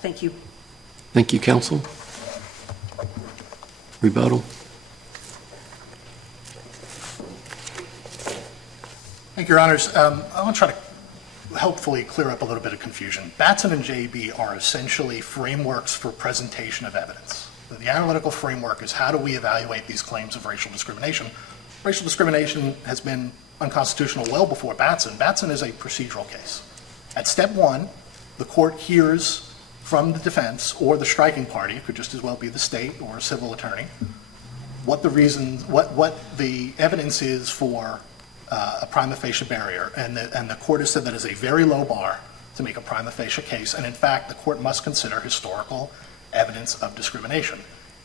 Thank you. Thank you, counsel. Rebuttal. Thank you, Your Honors. I want to try to helpfully clear up a little bit of confusion. Batson and JB are essentially frameworks for presentation of evidence. The analytical framework is, how do we evaluate these claims of racial discrimination? Racial discrimination has been unconstitutional well before Batson. Batson is a procedural case. At step one, the court hears from the defense or the striking party, it could just as well be the state or a civil attorney, what the reasons, what the evidence is for a prima facie barrier. And the court has said that is a very low bar to make a prima facie case. And in fact, the court must consider historical evidence of discrimination.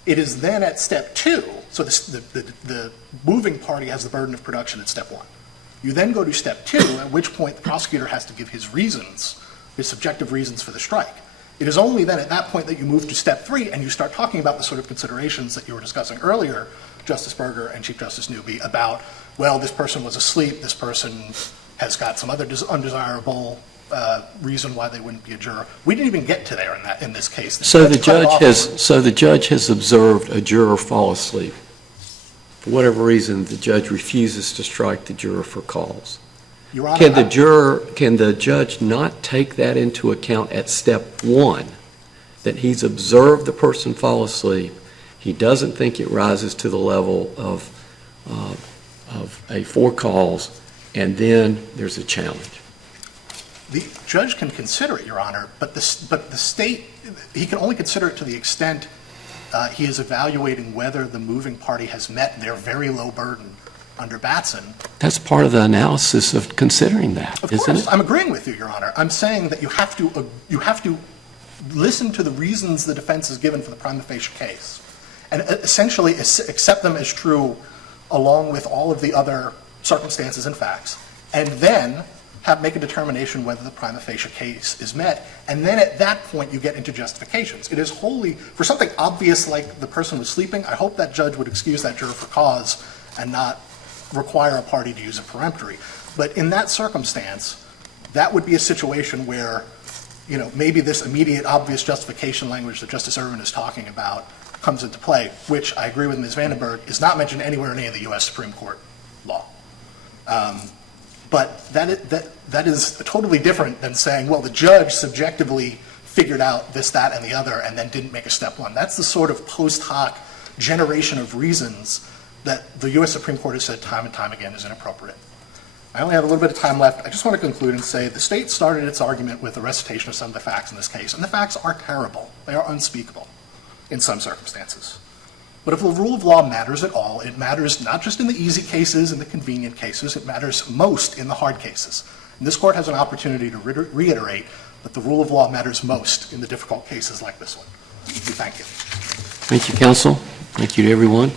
It is then at step two, so the moving party has the burden of production at step one. You then go to step two, at which point the prosecutor has to give his reasons, his subjective reasons for the strike. It is only then at that point that you move to step three and you start talking about the sort of considerations that you were discussing earlier, Justice Berger and Chief Justice Newby, about, well, this person was asleep, this person has got some other undesirable reason why they wouldn't be a juror. We didn't even get to there in this case. So the judge has observed a juror fall asleep. For whatever reason, the judge refuses to strike the juror for cause. Your Honor, Can the judge not take that into account at step one, that he's observed the person fall asleep, he doesn't think it rises to the level of of a for cause, and then there's a challenge. The judge can consider it, Your Honor, but the state, he can only consider it to the extent he is evaluating whether the moving party has met their very low burden under Batson. That's part of the analysis of considering that, Of isn't course, it? I'm agreeing with you, Your Honor. I'm saying that you have to listen to the reasons the defense is given for the prima facie case, and essentially accept them as true along with all of the other circumstances and facts, and then make a determination whether the prima facie case is met. And then at that point, you get into justifications. It is wholly, for something obvious like the person was sleeping, I hope that judge would excuse that juror for cause and not require a party to use a peremptory. But in that circumstance, that would be a situation where, you know, maybe this immediate obvious justification language that Justice Erwin is talking about comes into play, which I agree with Ms. Vandenberg, is not mentioned anywhere in any of the U.S. Supreme Court law. But that is totally different than saying, well, the judge subjectively figured out this, that, and the other, and then didn't make a step one. That's the sort of post hoc generation of reasons that the U.S. Supreme Court has said time and time again is inappropriate. I only have a little bit of time left. I just want to conclude and say the state started its argument with a recitation of some of the facts in this case, and the facts are terrible. They are unspeakable in some circumstances. But if the rule of law matters at all, it matters not just in the easy cases and the convenient cases, it matters most in the hard cases. And this court has an opportunity to reiterate that the rule of law matters most in the difficult cases like this one. We thank you. Thank you, counsel. Thank you to everyone.